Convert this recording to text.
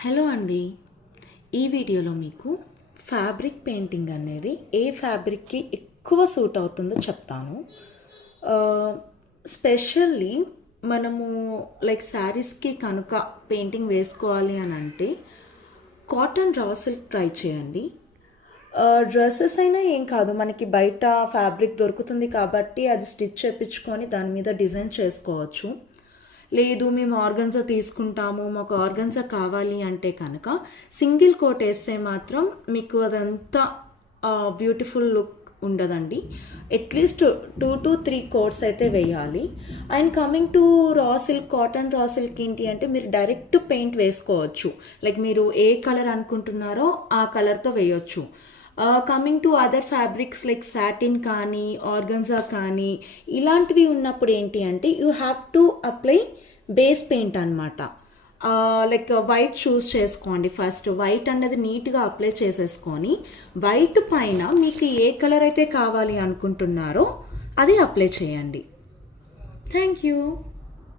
Hello అండి. ఈ వీడియోలో మీకు ఫ్యాబ్రిక్ పెయింటింగ్ అనేది ఏ ఫ్యాబ్రిక్కి ఎక్కువ సూట్ అవుతుందో చెప్తాను. స్పెషల్లీ మనము లైక్ శారీస్కి కనుక పెయింటింగ్ వేసుకోవాలి అని అంటే కాటన్ రా సిల్క్ ట్రై చేయండి. డ్రెస్సెస్ అయినా ఏం కాదు, మనకి బయట ఫ్యాబ్రిక్ దొరుకుతుంది కాబట్టి అది స్టిచ్ చేయించుకొని దాని మీద డిజైన్ చేసుకోవచ్చు. లేదు మేము ఆర్గన్జా తీసుకుంటాము, మాకు ఆర్గన్జా కావాలి అంటే కనుక సింగిల్ కోట్ వేస్తే మాత్రం మీకు అదంతా బ్యూటిఫుల్ లుక్ ఉండదండి. అట్లీస్ట్ 2 to 3 కోట్స్ అయితే వేయాలి. And coming to raw silk, cotton raw silk ఏంటి అంటే మీరు డైరెక్ట్ పెయింట్ వేసుకోవచ్చు. లైక్ మీరు ఏ కలర్ అనుకుంటున్నారో ఆ కలర్తో వేయొచ్చు. Coming to other fabrics like satin కానీ ఆర్గన్జా కానీ ఇలాంటివి ఉన్నప్పుడు ఏంటి అంటే you have to apply base paint అనమాట. లైక్ వైట్ చూస్ చేసుకోండి. ఫస్ట్ వైట్ అన్నది నీట్గా అప్లై చేసేసుకొని వైట్ పైన మీకు ఏ కలర్ అయితే కావాలి అనుకుంటున్నారో అది అప్లై చేయండి. Thank you.